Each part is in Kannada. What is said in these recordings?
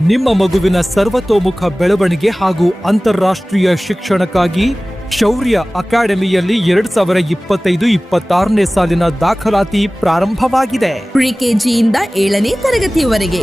ನಿಮ್ಮ ಮಗುವಿನ ಸರ್ವತೋಮುಖ ಬೆಳವಣಿಗೆ ಹಾಗೂ ಅಂತಾರಾಷ್ಟ್ರೀಯ ಶಿಕ್ಷಣಕ್ಕಾಗಿ ಶೌರ್ಯ ಅಕಾಡೆಮಿಯಲ್ಲಿ ಎರಡ್ ಸಾವಿರ ಇಪ್ಪತ್ತೈದು ಇಪ್ಪತ್ತಾರನೇ ಸಾಲಿನ ದಾಖಲಾತಿ ಪ್ರಾರಂಭವಾಗಿದೆ. ಪ್ರಿಕೆಜಿಯಿಂದ ಏಳನೇ ತರಗತಿಯವರೆಗೆ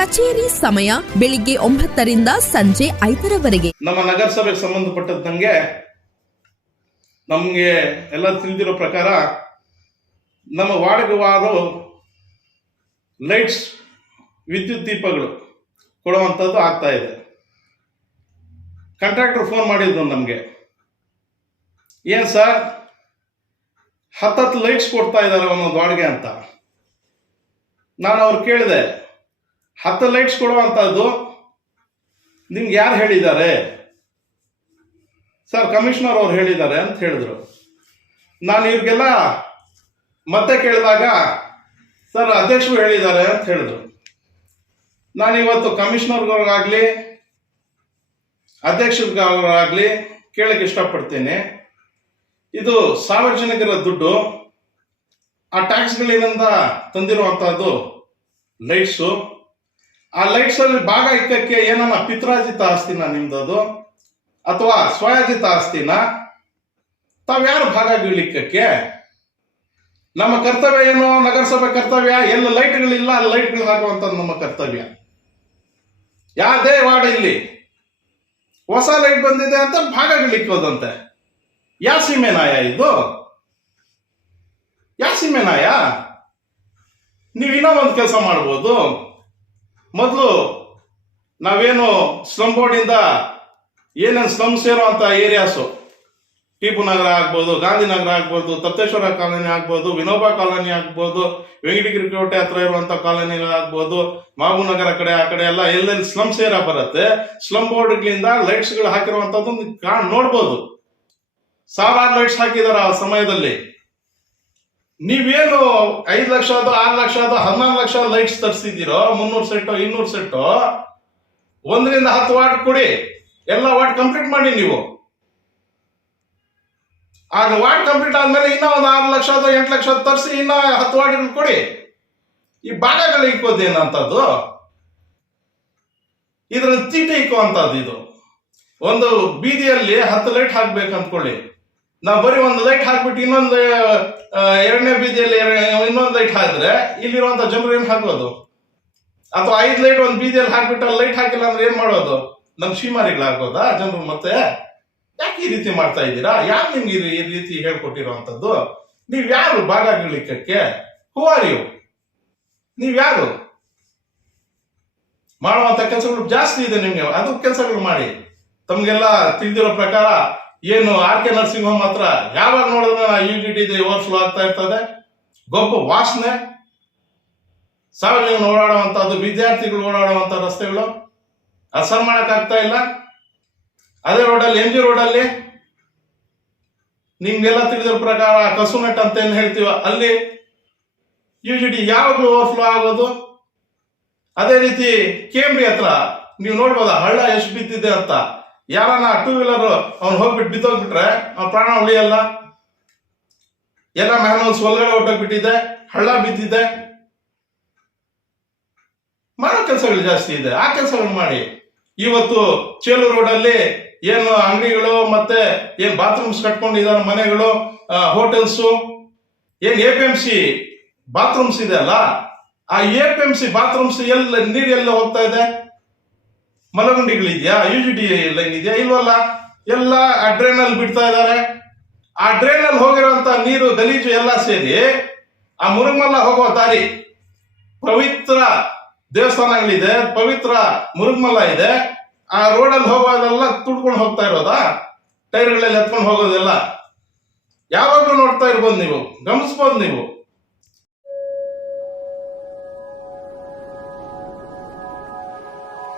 ಕಚೇರಿ ಸಮಯ ಬೆಳಿಗ್ಗೆ ಒಂಬತ್ತರಿಂದ ಸಂಜೆ ಐದರವರೆಗೆ. ನಮ್ಮ ನಗರಸಭೆಗೆ ಸಂಬಂಧಪಟ್ಟಂಗೆ ನಮಗೆ ಎಲ್ಲ ತಿಳಿದಿರೋ ಪ್ರಕಾರ ನಮ್ಮ ವಾರ್ಡ್ಗವಾರು ಲೈಟ್ಸ್, ವಿದ್ಯುತ್ ದೀಪಗಳು ಕೊಡುವಂಥದ್ದು ಆಗ್ತಾ ಇದೆ. ಕಾಂಟ್ರಾಕ್ಟರ್ ಫೋನ್ ಮಾಡಿದ್ರು ನಮಗೆ. ಏನು ಸರ್? ಹತ್ತತ್ತು ಲೈಟ್ಸ್ ಕೊಡ್ತಾ ಇದ್ದಾರೆ ಒಂದೊಂದು ವಾರ್ಡ್ಗೆ ಅಂತ. ನಾನು ಅವ್ರು ಕೇಳಿದೆ ಹತ್ತು ಲೈಟ್ಸ್ ಕೊಡುವಂಥದ್ದು ನಿಮ್ಗೆ ಯಾರು ಹೇಳಿದ್ದಾರೆ? ಸರ್, ಕಮಿಷನರ್ ಅವ್ರು ಹೇಳಿದ್ದಾರೆ ಅಂತ ಹೇಳಿದ್ರು. ನಾನು ಇವ್ರಿಗೆಲ್ಲ ಮತ್ತೆ ಕೇಳಿದಾಗ, ಸರ್, ಅಧ್ಯಕ್ಷರು ಹೇಳಿದ್ದಾರೆ ಅಂತ ಹೇಳಿದ್ರು. ನಾನು ಇವತ್ತು ಕಮಿಷನರ್ಗವ್ರಿಗಾಗಲಿ ಅಧ್ಯಕ್ಷರಿಗಾಗಲಿ ಕೇಳಕ್ಕೆ ಇಷ್ಟಪಡ್ತೀನಿ. ಇದು ಸಾರ್ವಜನಿಕರ ದುಡ್ಡು, ಆ ಟ್ಯಾಕ್ಸ್ಗಳಿಂದ ತಂದಿರುವಂಥದ್ದು ಲೈಟ್ಸು. ಆ ಲೈಟ್ಸ್ ಅಲ್ಲಿ ಭಾಗ ಇಕ್ಕಕ್ಕೆ ಏನನ್ನ ಪಿತ್ರಾಜಿತ ಆಸ್ತಿನ ನಿಮ್ದದು? ಅಥವಾ ಸ್ವಯಾಜಿತ ಆಸ್ತಿನ? ತಾವ್ಯಾರು ಭಾಗ ಬೀಳಿಕ್ಕಕ್ಕೆ ನಮ್ಮ ಕರ್ತವ್ಯ ಏನು? ನಗರಸಭೆ ಕರ್ತವ್ಯ? ಎಲ್ಲ ಲೈಟ್ಗಳಿಲ್ಲ ಅಲ್ಲಿ ಲೈಟ್ಗಳು ಹಾಕುವಂತ ನಮ್ಮ ಕರ್ತವ್ಯ. ಯಾವುದೇ ವಾರ್ಡ್ ಇಲ್ಲಿ? ಹೊಸ ಲೈಟ್ ಬಂದಿದೆ ಅಂತ ಭಾಗಗಳಿಕ್ಕೋದಂತೆ ಯಾ ಸೀಮೆ ನಾಯ ಇದು? ಯಾ ಸೀಮೆ ನಾಯ ನೀವು ಇನ್ನೂ ಒಂದು ಕೆಲಸ ಮಾಡ್ಬೋದು. ಮೊದಲು ನಾವೇನು ಸ್ಲಮ್ ಬೋರ್ಡಿಂದ ಏನೇನು ಸ್ಲಮ್ ಅಂತ ಏರಿಯಾಸು ಟಿಪು ನಗರ ಆಗ್ಬೋದು ಗಾಂಧಿನಗರ ಆಗ್ಬೋದು ತಪ್ತೇಶ್ವರ ಕಾಲೋನಿ ಆಗ್ಬೋದು, ವಿನೋಬಾ ಕಾಲೋನಿ ಆಗ್ಬೋದು, ವೆಂಕಟಗಿರಿ ಕೋಟೆ ಹತ್ರ ಇರುವಂತ ಕಾಲೋನಿಗಳಾಗ್ಬೋದು ನಗರ ಕಡೆ, ಆ ಕಡೆ ಎಲ್ಲ ಎಲ್ಲೆಲ್ಲಿ ಸ್ಲಮ್ಸ್ ಸೇರ ಬರುತ್ತೆ ಸ್ಲಮ್ ಬೋರ್ಡ್ಗಳಿಂದ ಲೈಟ್ಸ್ಗಳು ಹಾಕಿರುವಂತದ್ದು ನೋಡ್ಬೋದು. ಸಾವಿರಾರು ಲೈಟ್ಸ್ ಹಾಕಿದಾರೆ ಆ ಸಮಯದಲ್ಲಿ. ನೀವೇನು ಐದು ಲಕ್ಷ ಅದು ಆರು ಲಕ್ಷ ಅದು ಹನ್ನೊಂದು ಲಕ್ಷ ಲೈಟ್ಸ್ ತರಿಸಿದ್ದೀರೋ, ಮುನ್ನೂರು ಸೆಟ್ಟು, ಇನ್ನೂರು ಸೆಟ್ಟು, ಒಂದರಿಂದ ಹತ್ತು ವಾಟ್ ಕೊಡಿ. ಎಲ್ಲ ವಾಟ್ ಕಂಪ್ಲೀಟ್ ಮಾಡಿ ನೀವು. ಆಗ ವಾಟ್ ಕಂಪ್ಲೀಟ್ ಆದ್ಮೇಲೆ ಇನ್ನೂ ಒಂದು ಆರು ಲಕ್ಷ ಅದು ಎಂಟು ಲಕ್ಷ ತರಿಸಿ, ಇನ್ನ ಹತ್ತು ವಾಟ್ ಕೊಡಿ. ಈ ಭಾಗಗಳು ಇಕ್ಕೋದೇನಂತದ್ದು? ಇದ್ರ ಇಕ್ಕೋ ಅಂತದ್ದು ಇದು. ಒಂದು ಬೀದಿಯಲ್ಲಿ ಹತ್ತು ಲೈಟ್ ಹಾಕ್ಬೇಕು ಅಂದ್ಕೊಳ್ಳಿ ನಾವು ಬರೀ ಒಂದು ಲೈಟ್ ಹಾಕ್ಬಿಟ್ಟು ಇನ್ನೊಂದು ಎರಡನೇ ಬೀದಿಯಲ್ಲಿ ಇನ್ನೊಂದು ಲೈಟ್ ಹಾಕಿದ್ರೆ ಇಲ್ಲಿರುವಂತ ಜನರು ಏನ್ ಹಾಕೋದು ಅಥವಾ ಐದು ಲೈಟ್ ಒಂದು ಬೀದಿಯಲ್ಲಿ ಹಾಕ್ಬಿಟ್ಟು ಅಲ್ಲಿ ಲೈಟ್ ಹಾಕಿಲ್ಲ ಅಂದ್ರೆ ಏನ್ ಮಾಡೋದು? ನಮ್ ಶಿಮಾರಿಗಳು ಹಾಕೋದಾ ಜನರು ಮತ್ತೆ? ಯಾಕೆ ಈ ರೀತಿ ಮಾಡ್ತಾ ಇದ್ದೀರಾ? ಯಾರು ನಿಮ್ಗೆ ಈ ರೀತಿ ಹೇಳ್ಕೊಟ್ಟಿರುವಂತದ್ದು? ನೀವ್ ಯಾರು ಭಾಗಗಳಿಕ್ಕಕ್ಕೆ ಹೂ ಆರ್ ಯು ನೀವ್ ಯಾರು? ಮಾಡುವಂತ ಕೆಲಸಗಳು ಜಾಸ್ತಿ ಇದೆ ನಿಮ್ಗೆ, ಅದು ಕೆಲಸಗಳು ಮಾಡಿ. ತಮ್ಗೆಲ್ಲ ತಿಳಿದಿರೋ ಪ್ರಕಾರ ಏನು ಆರ್ ಕೆ ನರ್ಸಿಂಗ್ ಹೋಮ್ ಹತ್ರ ಯಾವಾಗ ನೋಡಿದ್ರೆ ಯು ಜಿ ಟಿ ಓವರ್ಫ್ಲೋ ಆಗ್ತಾ ಇರ್ತದೆ. ಗೊಬ್ಬ ವಾಸನೆ. ಸಾರ್ವಜನಿಕರು ಓಡಾಡುವಂಥದ್ದು ವಿದ್ಯಾರ್ಥಿಗಳು ಓಡಾಡುವಂಥ ರಸ್ತೆಗಳು. ಅದು ಸರ್ ಮಾಡಕ್ ಆಗ್ತಾ ಇಲ್ಲ. ಅದೇ ರೋಡಲ್ಲಿ ಎಂ ಜಿ ರೋಡಲ್ಲಿ ನಿಮ್ಗೆಲ್ಲ ತಿಳಿದ ಪ್ರಕಾರ ಕಸುನೆಟ್ ಅಂತ ಏನು ಹೇಳ್ತೀವ? ಅಲ್ಲಿ ಯು ಜಿ ಟಿ ಯಾವಾಗಲೂ ಓವರ್ಫ್ಲೋ ಆಗೋದು. ಅದೇ ರೀತಿ ಕೇಂಬ್ರಿ ಹತ್ರ, ನೀವು ನೋಡ್ಬೋದ, ಹಳ್ಳ ಎಷ್ಟು ಬಿದ್ದಿದೆ ಅಂತ. ಯಾರನ್ನ ಟೂ ವೀಲರ್ ಅವ್ನು ಹೋಗ್ಬಿಟ್ಟು ಬಿತ್ತೋಗ್ಬಿಟ್ರೆ ಅವ್ನ ಪ್ರಾಣ ಉಳಿಯಲ್ಲ. ಎಲ್ಲ ಮ್ಯಾನುವಲ್ಸ್ ಒಳಗಡೆ ಹೊಟ್ಟೋಗ್ಬಿಟ್ಟಿದೆ ಹಳ್ಳ ಬಿದ್ದಿದೆ. ಮಾಡೋ ಕೆಲಸಗಳು ಜಾಸ್ತಿ ಇದೆ, ಆ ಕೆಲಸಗಳು ಮಾಡಿ. ಇವತ್ತು ಚೇಲು ರೋಡಲ್ಲಿ ಏನು ಅಂಗಡಿಗಳು ಮತ್ತೆ ಏನ್ ಬಾತ್ರೂಮ್ಸ್ ಕಟ್ಕೊಂಡಿದ್ದಾರೆ ಮನೆಗಳು ಹೋಟೆಲ್ಸ್ ಏನ್ A P M C bathrooms ಇದೆ ಅಲ್ಲ, ಆ A P M C bathrooms ಎಲ್ಲ ನೀರು ಎಲ್ಲ ಹೋಗ್ತಾ ಇದೆ. ಮಲಗುಂಡಿಗಳಿದ್ಯಾ? ಯು ಜಿ ಟಿ ಲೈನ್ ಇದೆಯಾ ಇಲ್ವಲ್ಲ? ಎಲ್ಲ ಆ ಡ್ರೈನ್ ಅಲ್ಲಿ ಬಿಡ್ತಾ ಇದ್ದಾರೆ. ಆ ಡ್ರೈನಲ್ಲಿ ಹೋಗಿರುವಂತ ನೀರು, ಗಲೀಜು ಎಲ್ಲ ಸೇರಿ ಆ ಮುರುಗಮಲ್ಲ ಹೋಗುವ ದಾರಿ. ಪವಿತ್ರ ದೇವಸ್ಥಾನಗಳಿದೆ, ಪವಿತ್ರ ಮುರುಗಮಲ್ಲ ಇದೆ. ಆ ರೋಡಲ್ಲಿ ಹೋಗೋದೆಲ್ಲ ತುಡ್ಕೊಂಡು ಹೋಗ್ತಾ ಇರೋದಾ? ಟೈರ್ಗಳಲ್ಲಿ ಎತ್ಕೊಂಡು ಹೋಗೋದೆಲ್ಲ? ಯಾವಾಗಲೂ ನೋಡ್ತಾ ಇರ್ಬೋದು ನೀವು, ಗಮನಿಸ್ಬೋದು ನೀವು.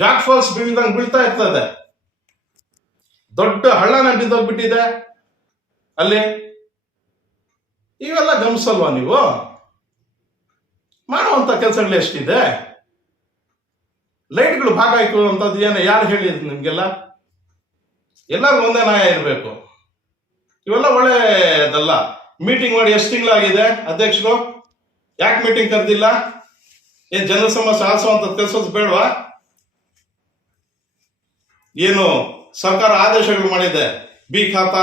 ಜಾಕ್ ಫಾಲ್ಸ್ ಬೀಳ್ದಂಗೆ ಬೀಳ್ತಾ ಇರ್ತದೆ. ದೊಡ್ಡ ಹಳ್ಳನ ಬಿದ್ದೋಗ್ಬಿಟ್ಟಿದೆ ಅಲ್ಲಿ? ಇವೆಲ್ಲ ಗಮನಿಸಲ್ವಾ ನೀವು? ಮಾಡುವಂತ ಕೆಲಸಗಳು ಎಷ್ಟಿದೆ? ಲೈಟ್ಗಳು ಭಾಗ ಅಂತದ್ದು ಏನೋ? ಯಾರು ಹೇಳಿದ್ರು ನಿಮ್ಗೆಲ್ಲ? ಎಲ್ಲರೂ ಒಂದೇ ನಾಯ ಇರಬೇಕು. ಇವೆಲ್ಲ ಒಳ್ಳೆಯದಲ್ಲ. ಮೀಟಿಂಗ್ ಮಾಡಿ ಎಷ್ಟು ತಿಂಗಳಾಗಿದೆ? ಅಧ್ಯಕ್ಷರು? ಯಾಕೆ ಮೀಟಿಂಗ್ ಕರೆದಿಲ್ಲ? ಏನು ಸಮಸ್ಯೆ ಆಲಿಸುವಂತ ಕೆಲಸ ಬೇಡವಾ? ಏನು ಸರ್ಕಾರ ಆದೇಶಗಳು ಮಾಡಿದೆ, ಬಿ ಖಾತಾ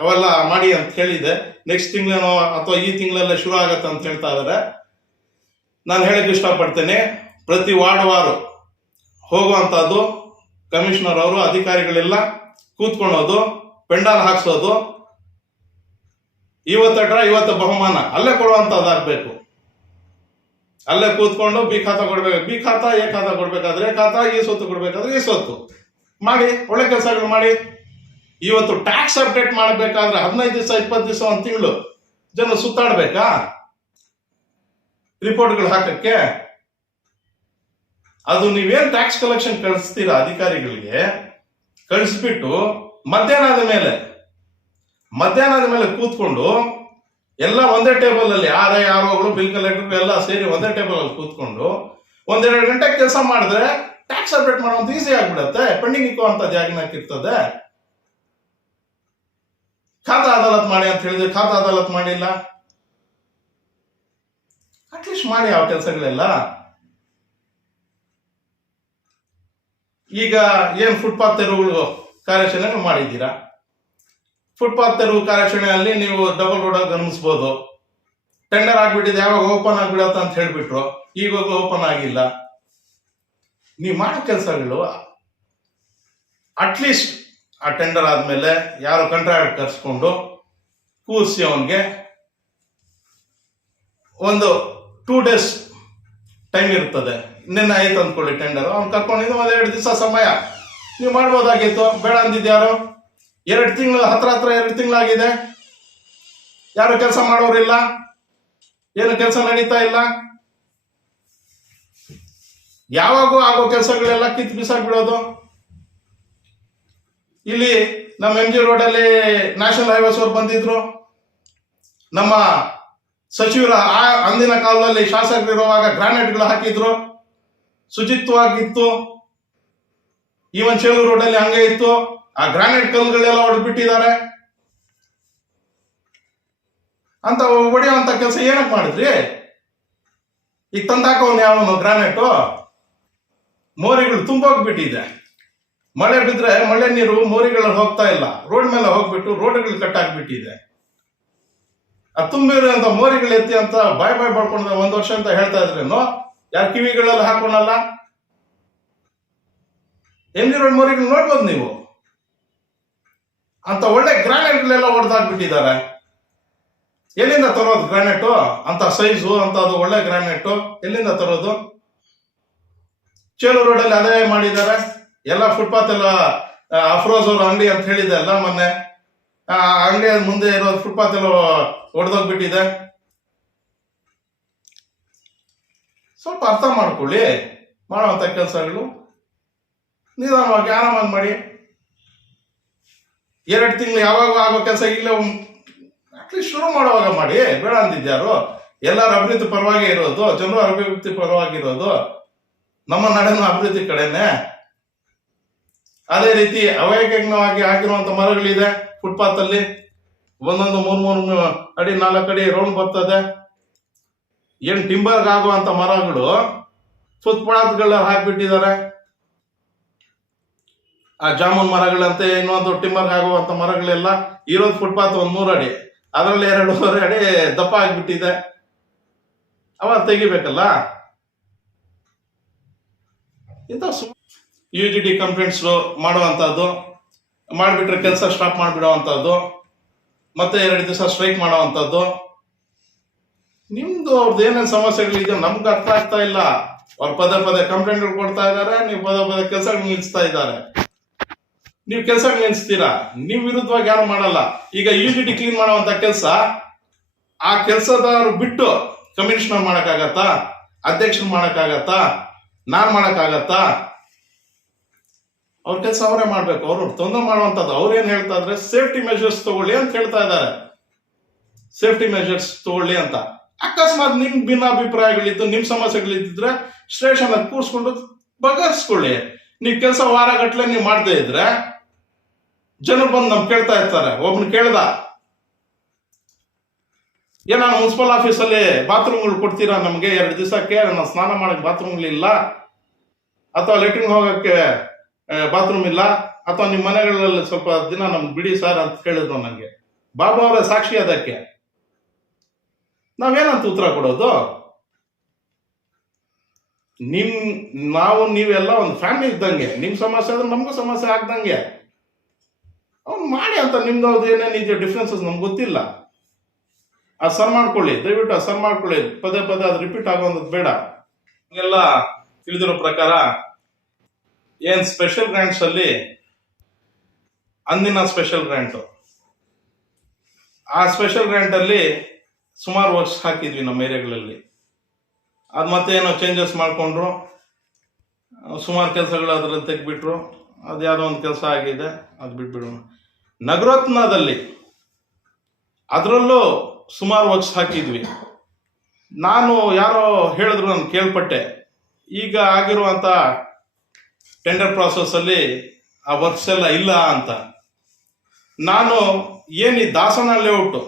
ಅವೆಲ್ಲ ಮಾಡಿ ಅಂತ ಹೇಳಿದೆ. ನೆಕ್ಸ್ಟ್ ತಿಂಗಳೇನೋ ಅಥವಾ ಈ ತಿಂಗಳಲ್ಲೇ ಶುರು ಆಗತ್ತೆ ಅಂತ ಹೇಳ್ತಾ ಇದ್ದಾರೆ ನಾನು ಹೇಳಕ್ ಇಷ್ಟಪಡ್ತೇನೆ, ಪ್ರತಿ ವಾರ್ಡ್ ವಾರು ಹೋಗುವಂತದ್ದು ಕಮಿಷನರ್ ಅವರು, ಅಧಿಕಾರಿಗಳೆಲ್ಲ ಕೂತ್ಕೊಳ್ಳೋದು, ಪೆಂಡಾಲ್ ಹಾಕ್ಸೋದು ಇವತ್ತಟ್ರ ಇವತ್ತು ಬಹುಮಾನ, ಅಲ್ಲೇ ಕೊಡುವಂತದ್ದಾಗಬೇಕು ಅಲ್ಲೇ ಕೂತ್ಕೊಂಡು ಬಿ ಖಾತಾ ಕೊಡ್ಬೇಕು, ಬಿ ಖಾತಾ ಎ ಖಾತಾ ಕೊಡ್ಬೇಕಾದ್ರೆ ಖಾತಾ ಈ ಸೊತ್ತು ಕೊಡ್ಬೇಕಾದ್ರೆ ಈ ಸ್ವತ್ತು ಮಾಡಿ, ಒಳ್ಳೆ ಕೆಲಸಗಳು ಮಾಡಿ. ಇವತ್ತು ಟ್ಯಾಕ್ಸ್ ಅಪ್ಡೇಟ್ ಮಾಡಬೇಕಾದ್ರೆ ಹದಿನೈದು ದಿವಸ, ಇಪ್ಪತ್ತು ದಿವಸ ಒಂದು ತಿಂಗಳು ಜನ ಸುತ್ತಾಡ್ಬೇಕಾ? ರಿಪೋರ್ಟ್ಗಳು ಹಾಕಕ್ಕೆ? ಅದು ನೀವೇನು ಟ್ಯಾಕ್ಸ್ ಕಲೆಕ್ಷನ್ ಕಳಿಸ್ತೀರಾ ಅಧಿಕಾರಿಗಳಿಗೆ? ಕಳಿಸ್ಬಿಟ್ಟು ಆದ ಮೇಲೆ, ಮಧ್ಯಾಹ್ನ ಆದ ಮೇಲೆ ಕೂತ್ಕೊಂಡು ಎಲ್ಲ ಒಂದೇ ಟೇಬಲ್ ಅಲ್ಲಿ ಆರ್ ಒಗಳು ಬಿಲ್ ಕಲೆಕ್ಟರ್ ಎಲ್ಲ ಸೇರಿ ಒಂದೇ ಟೇಬಲ್ ಅಲ್ಲಿ ಕೂತ್ಕೊಂಡು ಒಂದೆರಡು ಗಂಟೆ ಕೆಲಸ ಮಾಡಿದ್ರೆ ಟ್ಯಾಕ್ಸ್ ಅಪ್ಡೇಟ್ ಮಾಡುವಂತ ಈಸಿ ಆಗ್ಬಿಡತ್ತೆ. ಪೆಂಡಿಂಗ್ ಅಂತ ಯಾಕೆ ಇರ್ತದೆ ಖಾತಾ ಅದಾಲತ್ ಮಾಡಿ ಅಂತ ಹೇಳಿದ್ರೆ ಖಾತಾ ಅದಾಲತ್ ಮಾಡಿಲ್ಲ. ಅಟ್ಲೀಸ್ಟ್ ಮಾಡಿ ಯಾವ ಕೆಲಸಗಳೆಲ್ಲ. ಈಗ ಏನ್ ಫುಟ್ಪಾತ್ ತೆರವುಗಳು ಕಾರ್ಯಾಚರಣೆ ಮಾಡಿದ್ದೀರಾ? ಫುಟ್ಪಾತ್ ತೆರವು ಕಾರ್ಯಾಚರಣೆಯಲ್ಲಿ ನೀವು ಡಬಲ್ ರೋಡ್ ಗಮನಿಸಬಹುದು ಟೆಂಡರ್ ಆಗ್ಬಿಟ್ಟಿದೆ, ಯಾವಾಗ ಓಪನ್ ಆಗ್ಬಿಡತ್ತ ಅಂತ ಹೇಳ್ಬಿಟ್ರು. ಈಗ ಓಪನ್ ಆಗಿಲ್ಲ. ನೀವು ಮಾಡೋ ಕೆಲಸಗಳು ಅಟ್ಲೀಸ್ಟ್ ಆ ಟೆಂಡರ್ ಆದಮೇಲೆ ಯಾರು ಕಂಟ್ರಾಕ್ಟ್ ಕರ್ಸ್ಕೊಂಡು ಕೂರಿಸಿ ಅವನಿಗೆ ಒಂದು ಟೂ ಡೇಸ್ ಟೈಮ್ ಇರ್ತದೆ. ನಿನ್ನೆ ಆಯ್ತು ಅಂದ್ಕೊಳ್ಳಿ ಟೆಂಡರ್ ಅವ್ನು ಕರ್ಕೊಂಡಿದ್ದು ಒಂದು ಎರಡು ದಿವಸ ಸಮಯ. ನೀವು ಮಾಡ್ಬೋದಾಗಿತ್ತು? ಬೇಡ ಅಂದಿದ್ಯಾರು ಎರಡು ತಿಂಗಳು ಹತ್ರ ಹತ್ರ ಎರಡು ತಿಂಗಳಾಗಿದೆ. ಯಾರು ಕೆಲಸ ಮಾಡೋರಿಲ್ಲ? ಏನು ಕೆಲಸ ನಡೀತಾ ಇಲ್ಲ? ಯಾವಾಗೂ ಆಗೋ ಕೆಲಸಗಳೆಲ್ಲ ಕಿತ್ತು ಬಿಸಾಕ್ಬಿಡೋದು. ಇಲ್ಲಿ ನಮ್ಮ ಎಂ ಜಿ ರೋಡಲ್ಲಿ ನ್ಯಾಷನಲ್ ಹೈವೇಸ್ ಅವ್ರು ಬಂದಿದ್ರು. ನಮ್ಮ ಸಚಿವರ ಆ ಅಂದಿನ ಕಾಲದಲ್ಲಿ ಶಾಸಕರಿರುವಾಗ ಗ್ರಾನೈಟ್ಗಳು ಹಾಕಿದ್ರು. ಶುಚಿತ್ವವಾಗಿತ್ತು. ಈವನ್ ಚೇಲೂರು ರೋಡಲ್ಲಿ ಹಂಗೆ ಇತ್ತು. ಆ ಗ್ರಾನೈಟ್ ಕಲ್ಲುಗಳೆಲ್ಲ ಹೊಡೆದ್ಬಿಟ್ಟಿದ್ದಾರೆ ಅಂತ ಹೊಡೆಯುವಂತ ಕೆಲಸ ಏನಕ್ಕೆ ಮಾಡಿದ್ರಿ? ಈಗ ತಂದಾಕವನ್ ಯಾವನು ಗ್ರಾನೈಟು? ಮೋರಿಗಳು ತುಂಬೋಗ್ಬಿಟ್ಟಿದೆ. ಮಳೆ ಬಿದ್ರೆ ಮಳೆ ನೀರು ಮೋರಿಗಳಲ್ಲಿ ಹೋಗ್ತಾ ಇಲ್ಲ. ರೋಡ್ ಮೇಲೆ ಹೋಗ್ಬಿಟ್ಟು ರೋಡ್ಗಳು ಆಗ್ಬಿಟ್ಟಿದೆ ಆ ತುಂಬಿರುವಂತ ಮೋರಿಗಳು ಎತ್ತಿ ಅಂತ ಬಾಯ್ ಬಾಯ್ ಮಾಡ್ಕೊಂಡ್ರೆ ಒಂದ್ ವರ್ಷ ಅಂತ ಹೇಳ್ತಾ ಇದ್ರೇನು? ಯಾರು ಕಿವಿಗಳಲ್ಲಿ ಹಾಕೋಣಲ್ಲ ಎಂದಿರೋ ಮೋರಿಗಳು ನೋಡ್ಬೋದು ನೀವು? ಅಂತ ಒಳ್ಳೆ ಗ್ರಾನೈಟ್ಗಳೆಲ್ಲ ಹೊಡೆದಾಕ್ಬಿಟ್ಟಿದ್ದಾರೆ ಎಲ್ಲಿಂದ ತರೋದು ಗ್ರಾನೈಟು? ಅಂತ ಸೈಜು, ಅಂತ ಅದು ಒಳ್ಳೆ ಗ್ರಾನೈಟು. ಎಲ್ಲಿಂದ ತರೋದು? ಚೇಲು ರೋಡಲ್ಲಿ ಅದೇ ಮಾಡಿದ್ದಾರೆ. ಎಲ್ಲ ಫುಟ್ಪಾತ್ ಎಲ್ಲ ಅಫ್ರೋಜ್ ಅವ್ರ ಅಂಗಡಿ ಅಂತ ಹೇಳಿದೆ ಅಲ್ಲ ಮೊನ್ನೆ. ಆ ಅಂಗಡಿ ಮುಂದೆ ಇರೋ ಫುಟ್ಪಾತ್ ಎಲ್ಲ ಒಡೆದೋಗ್ಬಿಟ್ಟಿದೆ. ಸ್ವಲ್ಪ ಅರ್ಥ ಮಾಡ್ಕೊಳ್ಳಿ. ಮಾಡುವಂತ ಕೆಲಸಗಳು. ನಿಧಾನವಾಗಿ ಆರಾಮಾಗಿ ಮಾಡಿ. ಎರಡು ತಿಂಗಳು ಯಾವಾಗ ಆಗೋ ಕೆಲಸ ಇಲ್ಲ ಅಟ್ಲೀಸ್ಟ್ ಶುರು ಮಾಡುವಾಗ ಮಾಡಿ. ಬೇಡ ಅಂದಿದ್ಯಾರು ಎಲ್ಲರ ಅಭಿವೃದ್ಧಿ ಪರವಾಗಿ ಇರೋದು, ಜನರು ಅಭಿವೃದ್ಧಿ ಪರವಾಗಿರೋದು ನಮ್ಮ ನಡೆನ ಅಭಿವೃದ್ಧಿ ಕಡೆನೆ. ಅದೇ ರೀತಿ ಅವೈಜ್ಞಾನಿಕವಾಗಿ ಹಾಕಿರುವಂತ ಮರಗಳಿದೆ ಫುಟ್ಪಾತ್ ಅಲ್ಲಿ ಒಂದೊಂದು ಮೂರ್ ಮೂರು ಅಡಿ, ನಾಲ್ಕು ಅಡಿ ರೌಂಡ್ ಬರ್ತದೆ. ಏನ್ ಟಿಂಬರ್ ಆಗುವಂತ ಮರಗಳು ಫುಟ್ಪಾತ್ಗಳ ಹಾಕಿಬಿಟ್ಟಿದ್ದಾರೆ. ಆ ಜಾಮೂನ್ ಮರಗಳಂತೆ ಇನ್ನೊಂದು ಟಿಂಬರ್ ಆಗುವಂತ ಮರಗಳೆಲ್ಲ ಇರೋದು ಫುಟ್ಪಾತ್ ಒಂದ್ ಮೂರು ಅಡಿ. ಅದರಲ್ಲಿ ಎರಡೂವರೆ ಅಡಿ ದಪ್ಪ ಆಗ್ಬಿಟ್ಟಿದೆ. ಅವಾಗ ತೆಗಿಬೇಕಲ್ಲ? ಇಂಥ ಯು ಜಿ ಡಿ ಕಂಪ್ಲೇಂಟ್ಸ್ ಮಾಡುವಂಥದ್ದು, ಮಾಡಿಬಿಟ್ರೆ ಕೆಲಸ ಸ್ಟಾಪ್ ಮಾಡಿಬಿಡೋವಂಥದ್ದು, ಮತ್ತೆ ಎರಡು ದಿವಸ ಸ್ಟ್ರೈಕ್ ಮಾಡೋವಂಥದ್ದು. ನಿಮ್ದು ಅವ್ರದ್ದು ಏನೇನು ಸಮಸ್ಯೆಗಳಿದೆ ನಮ್ಗೆ ಅರ್ಥ ಆಗ್ತಾ ಇಲ್ಲ. ಅವ್ರು ಪದೇ ಪದೇ ಕಂಪ್ಲೇಂಟ್ಗಳು ಕೊಡ್ತಾ ಇದ್ದಾರೆ, ನೀವು ಪದೇ ಪದೇ ಕೆಲಸ ನಿಲ್ಲಿಸ್ತಾ ಇದ್ದಾರೆ. ನೀವು ಕೆಲಸ ನಿಲ್ಲಿಸ್ತೀರಾ ನಿಮ್ ವಿರುದ್ಧವಾಗಿ ಯಾರು ಮಾಡಲ್ಲ. ಈಗ ಯು ಜಿ ಡಿ ಕ್ಲೀನ್ ಮಾಡುವಂತ ಕೆಲಸ, ಆ ಕೆಲಸದವರು ಬಿಟ್ಟು ಕಮಿಷನರ್ ಮಾಡೋಕ್ಕಾಗತ್ತಾ? ಅಧ್ಯಕ್ಷರು ಮಾಡಕ್ಕಾಗತ್ತಾ? ನಾನ್ ಮಾಡಕ್ಕಾಗತ್ತಾ? ಅವ್ರ ಕೆಲಸ ಅವರೇ ಮಾಡ್ಬೇಕು. ಅವರು ತೊಂದರೆ ಮಾಡುವಂತದ್ದು ಅವ್ರು ಏನ್ ಹೇಳ್ತಾ ಇದ್ರೆ? ಸೇಫ್ಟಿ ಮೆಷರ್ಸ್ ತಗೊಳ್ಳಿ ಅಂತ ಹೇಳ್ತಾ ಇದ್ದಾರೆ ಸೇಫ್ಟಿ ಮೆಷರ್ಸ್ ತಗೊಳ್ಳಿ ಅಂತ. ಅಕಸ್ಮಾತ್ ನಿಮ್ ಭಿನ್ನಾಭಿಪ್ರಾಯಗಳಿದ್ದು, ನಿಮ್ ಸಮಸ್ಯೆಗಳಿದ್ದಿದ್ರೆ ಸ್ಟೇಷನ್ ಕೂರ್ಸ್ಕೊಂಡು ಬಗೆಹರಿಸ್ಕೊಳ್ಳಿ ನೀವು ಕೆಲಸ ವಾರ ಗಟ್ಲೆ ನೀವು ಮಾಡದೇ ಇದ್ರೆ, ಜನರು ಬಂದು ನಮ್ ಕೇಳ್ತಾ ಇರ್ತಾರೆ. ಒಬ್ನು ಕೇಳ್ದ ಏನ ಮುನ್ಸಿಪಲ್ ಆಫೀಸಲ್ಲಿ ಬಾತ್ರೂಮ್ಗಳು ಕೊಡ್ತೀರಾ ನಮಗೆ? ಎರಡು ದಿವಸಕ್ಕೆ ನಾನು ಸ್ನಾನ ಮಾಡಕ್ ಬಾತ್ರೂಮ್ಗಳಿಲ್ಲ ಅಥವಾ ಲೆಟ್ರಿನ್ ಹೋಗಕ್ಕೆ ಬಾತ್ರೂಮ್ ಇಲ್ಲ. ಅಥವಾ ನಿಮ್ಮ ಮನೆಗಳಲ್ಲಿ ಸ್ವಲ್ಪ ದಿನ ನಮ್ಗೆ ಬಿಡಿ ಸರ್ ಅಂತ ಕೇಳಿದ್ರು ನನಗೆ ಬಾಬಾ ಅವರ ಸಾಕ್ಷಿ ಅದಕ್ಕೆ. ನಾವೇನಂತ ಉತ್ತರ ಕೊಡೋದು? ನಿಮ್, ನಾವು, ನೀವೆಲ್ಲ ಒಂದು ಫ್ಯಾಮಿಲಿ ಇದ್ದಂಗೆ. ನಿಮ್ ಸಮಸ್ಯೆ ಆದ್ರೆ ನಮಗೂ ಸಮಸ್ಯೆ ಆಗ್ದಂಗೆ. ಅವ್ನು ಮಾಡಿ ಅಂತ ನಿಮ್ದು ಅವ್ರದ್ದು ಏನೇನಿದೆಯೋ ಡಿಫ್ರೆನ್ಸಸ್ ನಮ್ಗೆ ಗೊತ್ತಿಲ್ಲ. ಅದು ಸರ್ ಮಾಡ್ಕೊಳ್ಳಿ, ದಯವಿಟ್ಟು ಅಸರ್ ಸರ್ ಮಾಡ್ಕೊಳ್ಳಿ. ಪದೇ ಪದೇ ಅದು ರಿಪೀಟ್ ಆಗೋದು ಬೇಡ. ಎಲ್ಲ ತಿಳಿದಿರೋ ಪ್ರಕಾರ, ಏನ್ ಸ್ಪೆಷಲ್ ಗ್ರಾಂಟ್ಸ್ ಅಲ್ಲಿ ಅಂದಿನ ಸ್ಪೆಷಲ್ ಗ್ರಾಂಟ್ ಆ ಸ್ಪೆಷಲ್ ಗ್ರಾಂಟ್ ಅಲ್ಲಿ ಸುಮಾರು ವರ್ಷ ಹಾಕಿದ್ವಿ ನಮ್ಮ ಏರಿಯಾಗಳಲ್ಲಿ. ಅದು ಮತ್ತೆ ಏನೋ ಚೇಂಜಸ್ ಮಾಡಿಕೊಂಡ್ರು. ಸುಮಾರು ಕೆಲಸಗಳು ಅದರಲ್ಲಿ ತೆಗ್ಬಿಟ್ರು ಅದು ಯಾವುದೋ ಒಂದು ಕೆಲಸ ಆಗಿದೆ, ಅದು ಬಿಟ್ಬಿಡೋಣ. ನಗರತ್ನದಲ್ಲಿ ಅದರಲ್ಲೂ ಸುಮಾರು ವರ್ಷ ಹಾಕಿದ್ವಿ. ನಾನು ಯಾರೋ ಹೇಳಿದ್ರು ನಾನು ಕೇಳ್ಪಟ್ಟೆ. ಈಗ ಆಗಿರುವಂಥ ಟೆಂಡರ್ ಪ್ರಾಸೆಸ್ ಅಲ್ಲಿ ಆ ವರ್ಕ್ಸ್ ಎಲ್ಲ ಇಲ್ಲ ಅಂತ. ನಾನು ಏನು ಈ ದಾಸನ ಲೇಔಟ್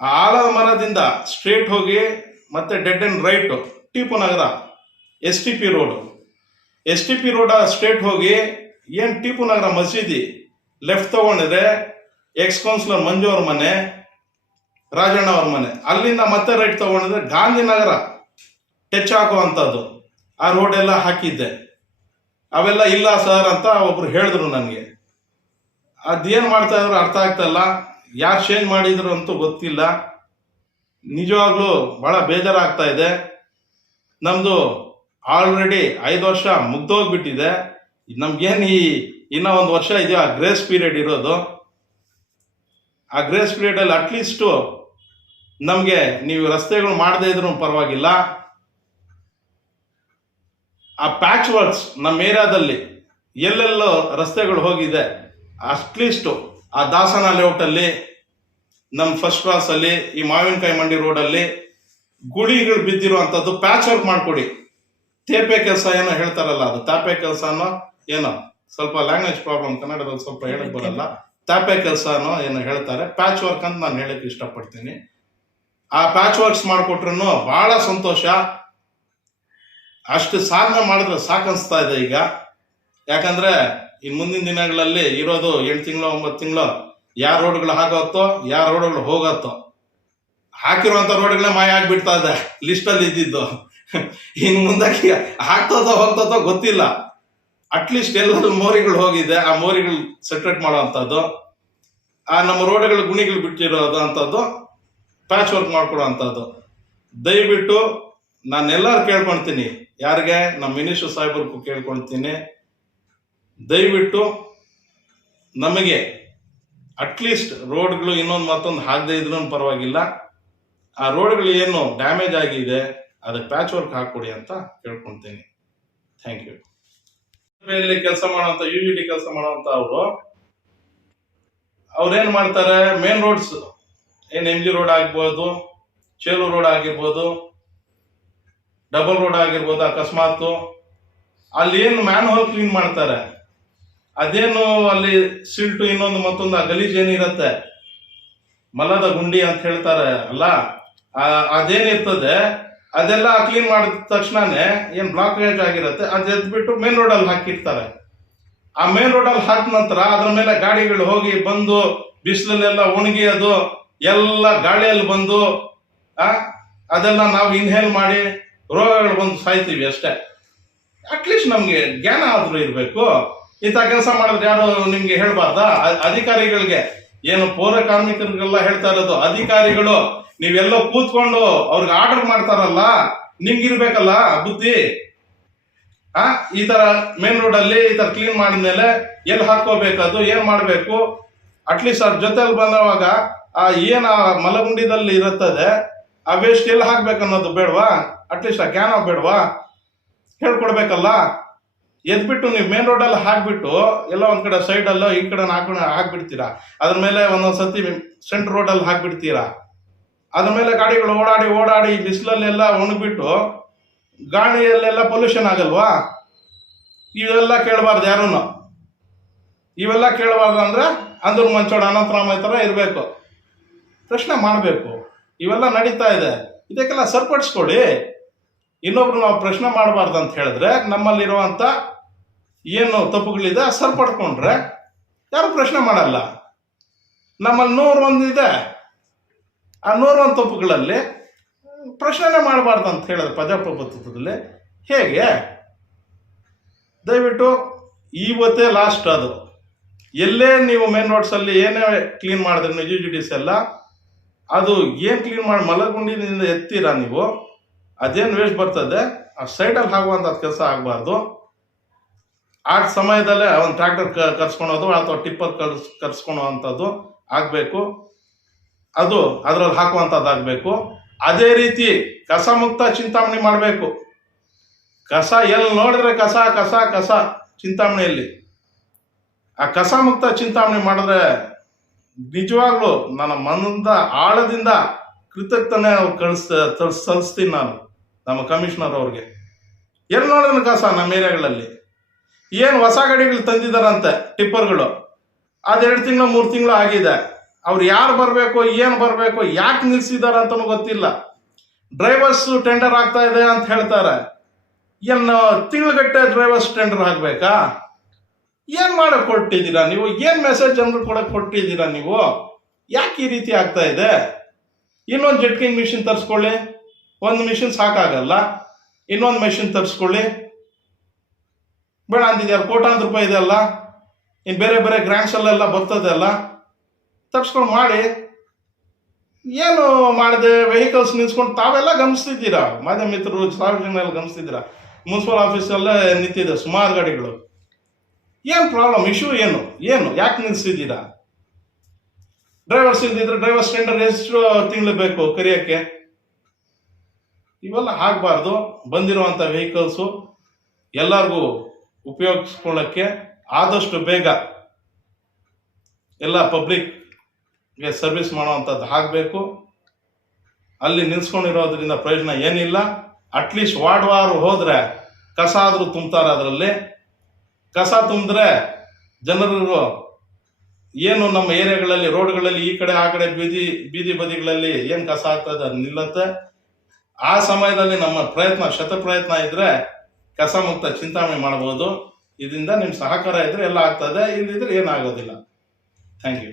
ಆಲದ ಮರದಿಂದ ಸ್ಟ್ರೇಟ್ ಹೋಗಿ ಮತ್ತೆ dead end right Tipu Nagar S T P road S T P road straight ಹೋಗಿ ಏನು ಟಿಪು ನಗರ ಮಸೀದಿ ಲೆಫ್ಟ್ ತಗೊಂಡಿದ್ರೆ ಎಕ್ಸ್ ಕೌನ್ಸಿಲರ್ ಮಂಜು ಅವ್ರ ಮನೆ ರಾಜಣ್ಣ ಅವ್ರ ಮನೆ ಅಲ್ಲಿಂದ ಮತ್ತೆ ರೈಟ್ ತಗೊಂಡಿದ್ರೆ ಗಾಂಧಿನಗರ ಟಚ್ ಹಾಕುವಂಥದ್ದು ಆ ರೋಡ್ ಎಲ್ಲ ಹಾಕಿದ್ದೆ. ಅವೆಲ್ಲ ಇಲ್ಲ ಸರ್ ಅಂತ ಒಬ್ರು ಹೇಳಿದ್ರು ನನಗೆ. ಅದೇನು ಮಾಡ್ತಾ ಇದ್ರು ಅರ್ಥ ಆಗ್ತಾ ಇಲ್ಲ. ಯಾರು ಚೇಂಜ್ ಮಾಡಿದ್ರು ಅಂತೂ ಗೊತ್ತಿಲ್ಲ. ನಿಜವಾಗ್ಲೂ ಬಹಳ ಬೇಜಾರಾಗ್ತಾ ಇದೆ. ನಮ್ದು ಆಲ್ರೆಡಿ ಐದು ವರ್ಷ ಮುಗ್ದೋಗ್ಬಿಟ್ಟಿದೆ. ನಮ್ಗೇನು ಈ ಇನ್ನ ಒಂದು ವರ್ಷ ಇದೆಯೋ ಆ ಗ್ರೇಸ್ ಪೀರಿಯಡ್ ಇರೋದು. ಆ ಗ್ರೇಸ್ ಪೀರಿಯಡ್ ಅಲ್ಲಿ ಅಟ್ಲೀಸ್ಟು ನಮಗೆ ನೀವು ರಸ್ತೆಗಳು ಮಾಡದೇ ಇದ್ರೂ ಪರವಾಗಿಲ್ಲ. ಆ ಪ್ಯಾಚ್ ವರ್ಕ್ಸ್ ನಮ್ಮ ಏರಿಯಾದಲ್ಲಿ ಎಲ್ಲೆಲ್ಲೋ ರಸ್ತೆಗಳು ಹೋಗಿದೆ. ಅಟ್ಲೀಸ್ಟು ಆ ದಾಸನ ಲೇಔಟಲ್ಲಿ ನಮ್ಮ ಫಸ್ಟ್ ಕ್ಲಾಸ್ ಅಲ್ಲಿ, ಈ ಮಾವಿನಕಾಯಿ ಮಂಡಿ ರೋಡ್ ಅಲ್ಲಿ ಗುಳಿಗಳು ಬಿದ್ದಿರುವಂತದ್ದು ಪ್ಯಾಚ್ ವರ್ಕ್ ಮಾಡ್ಕೊಡಿ. ತೇಪೆ ಕೆಲಸ ಏನೋ ಹೇಳ್ತಾರಲ್ಲ ಅದು. ತಾಪೆ ಕೆಲಸನೋ ಏನೋ. ಸ್ವಲ್ಪ ಲ್ಯಾಂಗ್ವೇಜ್ ಪ್ರಾಬ್ಲಮ್ ಕನ್ನಡದಲ್ಲಿ ಸ್ವಲ್ಪ ಹೇಳಕ್ ಬರಲ್ಲ. ತಾಪೆ ಕೆಲಸನೋ ಏನೋ ಹೇಳ್ತಾರೆ. ಪ್ಯಾಚ್ ವರ್ಕ್ ಅಂತ ನಾನು ಹೇಳಕ್ ಇಷ್ಟಪಡ್ತೀನಿ. ಆ ಪ್ಯಾಚ್ ವರ್ಕ್ಸ್ ಮಾಡಿಕೊಟ್ರು ಭಾಳ ಸಂತೋಷ. ಅಷ್ಟು ಸಾಧನೆ ಮಾಡಿದ್ರೆ ಸಾಕನ್ಸ್ತಾ ಇದೆ ಈಗ. ಯಾಕಂದ್ರೆ ಇನ್ ಮುಂದಿನ ದಿನಗಳಲ್ಲಿ ಇರೋದು ಎಂಟು ತಿಂಗಳು, ಒಂಬತ್ತು ತಿಂಗಳು ಯಾವ ರೋಡ್ಗಳು ಹಾಕೋತ್ತೋ ಯಾವ ರೋಡ್ಗಳು ಹೋಗತ್ತೋ. ಹಾಕಿರುವಂಥ ರೋಡ್ಗಳೇ ಮಾಯ ಆಗ್ಬಿಡ್ತಾ ಇದೆ ಲಿಸ್ಟ್ ಅಲ್ಲಿ ಇದ್ದಿದ್ದು. ಇನ್ ಮುಂದಕ್ಕೆ ಹಾಕ್ತದೋ ಹೋಗ್ತದೋ ಗೊತ್ತಿಲ್ಲ. ಅಟ್ಲೀಸ್ಟ್ ಎಲ್ಲರೂ ಮೋರಿಗಳು ಹೋಗಿದೆ, ಆ ಮೋರಿಗಳು ಸೆಟ್ರೇಟ್ ಮಾಡುವಂಥದ್ದು ಆ ನಮ್ಮ ರೋಡ್ಗಳ ಗುಣಿಗಳು ಬಿಟ್ಟಿರೋದು ಅಂಥದ್ದು ಪ್ಯಾಚ್ ವರ್ಕ್ ಮಾಡ್ಕೊಡೋ ಅಂಥದ್ದು ದಯವಿಟ್ಟು ನಾನೆಲ್ಲರೂ ಕೇಳ್ಕೊಳ್ತೀನಿ ಯಾರಿಗೆ? ನಮ್ಮ ಮಿನಿಸ್ಟರ್ ಸಾಹೇಬ್ರಿಗೂ ಕೇಳ್ಕೊಳ್ತೀನಿ ದಯವಿಟ್ಟು ನಮಗೆ ಅಟ್ಲೀಸ್ಟ್ ರೋಡ್ಗಳು ಇನ್ನೊಂದು ಮತ್ತೊಂದು ಹಾಕದೇ ಇದ್ರೂ ಪರವಾಗಿಲ್ಲ. ಆ ರೋಡ್ಗಳು ಏನು ಡ್ಯಾಮೇಜ್ ಆಗಿದೆ, ಅದಕ್ಕೆ ಪ್ಯಾಚ್ ವರ್ಕ್ ಹಾಕ್ಕೊಡಿ ಅಂತ ಕೇಳ್ಕೊಳ್ತೀನಿ ಥ್ಯಾಂಕ್ ಯು ಮೇಲೆ ಕೆಲಸ ಮಾಡುವಂತ ಯು ಡಿ ಕೆಲಸ ಮಾಡುವಂತ ಅವರು, ಅವ್ರೇನು ಮಾಡ್ತಾರೆ? ಮೇನ್ ರೋಡ್ಸ್ ಏನ್ ಎಂ ಜಿ ರೋಡ್ ಆಗ್ಬೋದು ಚೇಲು ರೋಡ್ ಆಗಿರ್ಬೋದು ಡಬಲ್ ರೋಡ್ ಆಗಿರ್ಬೋದು ಅಕಸ್ಮಾತ್ ಅಲ್ಲಿ ಏನು ಮ್ಯಾನ್ ಹೋಲ್ ಕ್ಲೀನ್ ಮಾಡ್ತಾರೆ? ಅದೇನು ಅಲ್ಲಿ ಸಿಲ್ಟು ಇನ್ನೊಂದು ಮತ್ತೊಂದು ಆ ಗಲೀಜ್ ಏನಿರತ್ತೆ ಮಲದ ಗುಂಡಿ ಅಂತ ಹೇಳ್ತಾರೆ ಅಲ್ಲ? ಅದೇನಿರ್ತದೆ ಅದೆಲ್ಲ ಕ್ಲೀನ್ ಮಾಡಿದ ತಕ್ಷಣನೇ ಏನ್ ಬ್ಲಾಕೇಜ್ ಆಗಿರುತ್ತೆ, ಅದು ಎದ್ಬಿಟ್ಟು ಮೇನ್ ರೋಡ್ ಅಲ್ಲಿ ಹಾಕಿರ್ತಾರೆ. ಆ ಮೇನ್ ರೋಡ್ ಅಲ್ಲಿ ಹಾಕಿದ ನಂತರ ಅದ್ರ ಮೇಲೆ ಗಾಡಿಗಳು ಹೋಗಿ ಬಂದು, ಬಿಸಿಲಲ್ಲೆಲ್ಲ ಒಣಗಿ ಅದು ಎಲ್ಲ ಗಾಳಿಯಲ್ಲಿ ಬಂದು, ಆ ಅದೆಲ್ಲ ನಾವು ಇನ್ಹೇಲ್ ಮಾಡಿ ರೋಗಗಳು ಬಂದು ಸಾಯ್ತೀವಿ ಅಷ್ಟೇ. ಅಟ್ಲೀಸ್ಟ್ ನಮಗೆ ಜ್ಞಾನ ಆದರೂ ಇರಬೇಕು. ಇಂಥ ಕೆಲಸ ಮಾಡಿದ್ರೆ ಯಾರು ನಿಮ್ಗೆ ಹೇಳಬಾರ್ದಾ? ಅಧಿಕಾರಿಗಳಿಗೆ ಏನು ಪೌರ ಕಾರ್ಮಿಕರಿಗೆಲ್ಲ ಹೇಳ್ತಾ ಇರೋದು, ಅಧಿಕಾರಿಗಳು ನೀವೆಲ್ಲೋ ಕೂತ್ಕೊಂಡು ಅವ್ರಿಗೆ ಆರ್ಡರ್ ಮಾಡ್ತಾರಲ್ಲ, ನಿಮ್ಗಿರ್ಬೇಕಲ್ಲ ಬುದ್ಧಿ? ಆ, ಈ ತರ ಮೇನ್ ರೋಡ್ ಅಲ್ಲಿ ಈ ತರ ಕ್ಲೀನ್ ಮಾಡಿದ್ಮೇಲೆ ಎಲ್ಲಿ ಅದು, ಏನ್ ಮಾಡ್ಬೇಕು? ಅಟ್ಲೀಸ್ಟ್ ಅವ್ರ ಜೊತೆಲಿ ಬಂದವಾಗ ಆ ಏನ್ ಮಲಗುಂಡಿದಲ್ಲಿ ಇರುತ್ತದೆ, ಆ ವೇಸ್ಟ್ ಎಲ್ಲಿ ಹಾಕ್ಬೇಕು ಅನ್ನೋದು ಬೇಡವಾ? ಅಟ್ಲೀಸ್ಟ್ ಆ ಕ್ಯಾನ್ ಬೇಡವಾ? ಹೇಳ್ಕೊಡ್ಬೇಕಲ್ಲ? ಎದ್ಬಿಟ್ಟು ನೀವು ಮೇನ್ ರೋಡಲ್ಲಿ ಹಾಕ್ಬಿಟ್ಟು, ಎಲ್ಲ ಒಂದ್ ಕಡೆ ಸೈಡ್ ಅಲ್ಲೋ, ಈ ಕಡೆ ಹಾಕೊಂಡು ಹಾಕ್ಬಿಡ್ತೀರಾ? ಅದ್ರ ಮೇಲೆ ಒಂದೊಂದ್ ಸತಿ ಸೆಂಟ್ರ್ ರೋಡಲ್ಲಿ ಹಾಕ್ಬಿಡ್ತೀರಾ? ಅದ್ರ ಮೇಲೆ ಗಾಡಿಗಳು ಓಡಾಡಿ ಓಡಾಡಿ, ಬಿಸಿಲಲ್ಲೆಲ್ಲ ಒಣಗ್ಬಿಟ್ಟು, ಗಾಳಿಯಲ್ಲೆಲ್ಲ ಪೊಲ್ಯೂಷನ್ ಆಗಲ್ವಾ? ಇವೆಲ್ಲ ಕೇಳಬಾರ್ದು ಯಾರೂನು. ಇವೆಲ್ಲ ಕೇಳಬಾರ್ದು ಅಂದ್ರೆ ಅಂದ್ರ ಮಂಚೋಡ ಅನಂತರಾಮ ಥರ ಇರಬೇಕು. ಪ್ರಶ್ನೆ ಮಾಡಬೇಕು. ಇವೆಲ್ಲ ನಡೀತಾ ಇದೆ. ಇದಕ್ಕೆಲ್ಲ ಸರಿಪಡಿಸ್ಕೊಡಿ. ಇನ್ನೊಬ್ರು ನಾವು ಪ್ರಶ್ನೆ ಮಾಡಬಾರ್ದು ಅಂತ ಹೇಳಿದ್ರೆ ನಮ್ಮಲ್ಲಿರುವಂಥ ಏನು ತಪ್ಪುಗಳಿದೆ ಸರಿಪಡ್ಕೊಂಡ್ರೆ ಯಾರು ಪ್ರಶ್ನೆ ಮಾಡಲ್ಲ. ನಮ್ಮಲ್ಲಿ ನೂರು ಇದೆ. ಆ ನೂರೊಂದು ತಪ್ಪುಗಳಲ್ಲಿ ಪ್ರಶ್ನೆನೇ ಮಾಡಬಾರ್ದು ಅಂತ ಹೇಳಿದ್ರೆ ಪ್ರಜಾಪ್ರಭುತ್ವದಲ್ಲಿ ಹೇಗೆ? ದಯವಿಟ್ಟು ಇವತ್ತೇ ಲಾಸ್ಟ್ ಅದು. ಎಲ್ಲೇ ನೀವು ಮೇನ್ ರೋಡ್ಸಲ್ಲಿ ಏನೇ ಕ್ಲೀನ್ ಮಾಡಿದ್ರೆ ನಿಜ ಜುಡಿಸ್ ಎಲ್ಲ ಅದು ಏನು ಕ್ಲೀನ್ ಮಾಡಿ ಮಲಗುಂಡಿನಿಂದ ಎತ್ತೀರಾ ನೀವು? ಅದೇನು ವೇಸ್ಟ್ ಬರ್ತದೆ? ಆ ಸೈಡಲ್ಲಿ ಆಗುವಂಥ ಕೆಲಸ ಆಗಬಾರ್ದು. ಆ ಸಮಯದಲ್ಲೇ ಒಂದು ಟ್ರ್ಯಾಕ್ಟರ್ ಕರ್ಸ್ಕೊಳೋದು ಅಥವಾ ಟಿಪ್ಪರ್ ಕರ್ಸ್ ಕರ್ಸ್ಕೊಳೋವಂಥದ್ದು ಆಗಬೇಕು. ಅದು ಅದರಲ್ಲಿ ಹಾಕುವಂಥದ್ದಾಗಬೇಕು ಅದೇ ರೀತಿ ಕಸ ಮುಕ್ತ ಚಿಂತಾಮಣಿ ಮಾಡಬೇಕು. ಕಸ ಎಲ್ಲಿ ನೋಡಿದ್ರೆ ಕಸ ಕಸ ಕಸ ಚಿಂತಾಮಣಿಯಲ್ಲಿ. ಆ ಕಸ ಮುಕ್ತ ಚಿಂತಾಮಣಿ ಮಾಡಿದ್ರೆ ನಿಜವಾಗ್ಲೂ ನನ್ನ ಮನದ ಆಳದಿಂದ ಕೃತಜ್ಞತೆ ಅವ್ರು ಕಳಿಸ್ ಸಲ್ಲಿಸ್ತೀನಿ ನಾನು ನಮ್ಮ ಕಮಿಷನರ್ ಅವ್ರಿಗೆ. ಎಲ್ಲಿ ನೋಡಿದ್ರೆ ಕಸ ನಮ್ಮ ಏರಿಯಾಗಳಲ್ಲಿ? ಏನು ಹೊಸ ಗಾಡಿಗಳು ತಂದಿದ್ದಾರಂತೆ ಟಿಪ್ಪರ್ಗಳು? ಅದೆರಡು ತಿಂಗಳು, ಮೂರು ತಿಂಗಳು ಆಗಿದೆ. ಅವ್ರು ಯಾರು ಬರಬೇಕು, ಏನು ಬರಬೇಕು, ಯಾಕೆ ನಿಲ್ಸಿದ್ದಾರೆ ಅಂತನೂ ಗೊತ್ತಿಲ್ಲ. ಡ್ರೈವರ್ಸ್ ಟೆಂಡರ್ ಆಗ್ತಾ ಇದೆ ಅಂತ ಹೇಳ್ತಾರೆ. ಏನು ತಿಂಗಳಗಟ್ಟೆ ಡ್ರೈವರ್ಸ್ ಟೆಂಡರ್ ಹಾಕ್ಬೇಕಾ? ಏನ್ ಮಾಡಕ್ ಕೊಟ್ಟಿದ್ದೀರಾ ನೀವು? ಏನ್ ಮೆಸೇಜ್ ಅಂದ್ರೆ ಕೊಡಕ್ ಕೊಟ್ಟಿದ್ದೀರಾ ನೀವು? ಯಾಕೆ ಈ ರೀತಿ ಆಗ್ತಾ ಇದೆ? ಇನ್ನೊಂದು ಜಟ್ಕಿನ್ ಮಿಷಿನ್ ತರಿಸ್ಕೊಳ್ಳಿ. ಒಂದು ಮಿಷಿನ್ ಸಾಕಾಗಲ್ಲ. ಇನ್ನೊಂದು ಮೆಷಿನ್ ತರಿಸ್ಕೊಳ್ಳಿ. ಬೇಡ ಅಂತಿದ್ಯಾರ ಕೋಟಾಂತರ ರೂಪಾಯಿ ಇದೆ ಅಲ್ಲ. ಇನ್ನು ಬೇರೆ ಬೇರೆ ಗ್ರ್ಯಾಂಡ್ಸಲ್ಲೆಲ್ಲ ಬರ್ತದೆ ಅಲ್ಲ. ತರ್ಸ್ಕೊಂಡು ಮಾಡಿ. ಏನು ಮಾಡಿದೆ ವೆಹಿಕಲ್ಸ್ ನಿಲ್ಸ್ಕೊಂಡು ತಾವೆಲ್ಲ ಗಮನಿಸ್ತಿದ್ದೀರಾ? ಮಾಧ್ಯಮ ಮಿತ್ರರು ಸಾರ್ವಜನಿಕ ಗಮನಿಸ್ತಿದ್ದೀರಾ? ಮುನ್ಸಿಪಲ್ ಆಫೀಸಲ್ಲೇ ನಿಂತಿದೆ ಸುಮಾರು ಗಾಡಿಗಳು. ಏನು ಪ್ರಾಬ್ಲಮ್ ಇಶ್ಯೂ ಏನು? ಏನು? ಯಾಕೆ ನಿಲ್ಲಿಸಿದ್ದೀರಾ ಡ್ರೈವರ್ಸ್ ಇಲ್ದಿದ್ರೆ ಡ್ರೈವರ್ ಸ್ಟ್ಯಾಂಡರ್ಡ್ ಎಷ್ಟು ತಿಂಗಳು ಬೇಕು ಕರಿಯಕ್ಕೆ? ಇವೆಲ್ಲ ಆಗಬಾರ್ದು. ಬಂದಿರುವಂಥ ವೆಹಿಕಲ್ಸು ಎಲ್ಲರಿಗೂ ಉಪಯೋಗಿಸ್ಕೊಳ್ಳೋಕ್ಕೆ ಆದಷ್ಟು ಬೇಗ ಎಲ್ಲ ಪಬ್ಲಿಕ್ಗೆ ಸರ್ವಿಸ್ ಮಾಡುವಂಥದ್ದು ಆಗಬೇಕು. ಅಲ್ಲಿ ನಿಲ್ಸ್ಕೊಂಡಿರೋದ್ರಿಂದ ಪ್ರಯೋಜನ ಏನಿಲ್ಲ. ಅಟ್ಲೀಸ್ಟ್ ವಾರ್ಡ್ ವಾರು ಹೋದರೆ ಕಸ ಆದರೂ ತುಂಬ್ತಾರೆ ಅದರಲ್ಲಿ. ಕಸ ತುಂಬಿದ್ರೆ ಜನರು ಏನು ನಮ್ಮ ಏರಿಯಾಗಳಲ್ಲಿ, ರೋಡ್ಗಳಲ್ಲಿ ಈ ಕಡೆ ಆ ಕಡೆ ಬೀದಿ ಬೀದಿ ಬದಿಗಳಲ್ಲಿ ಏನು ಕಸ ಆಗ್ತದೆ ಅದು ನಿಲ್ಲತ್ತೆ. ಆ ಸಮಯದಲ್ಲಿ ನಮ್ಮ ಪ್ರಯತ್ನ, ಶತ ಪ್ರಯತ್ನ ಇದ್ರೆ ಕಸ ಮುಕ್ತ ಚಿಂತಾಮಣಿ ಮಾಡಬಹುದು. ಇದರಿಂದ ನಿಮ್ಮ ಸಹಕಾರ ಇದ್ರೆ ಎಲ್ಲ ಆಗ್ತದೆ ಇಲ್ಲದಿದ್ರೆ ಏನಾಗೋದಿಲ್ಲ. Thank you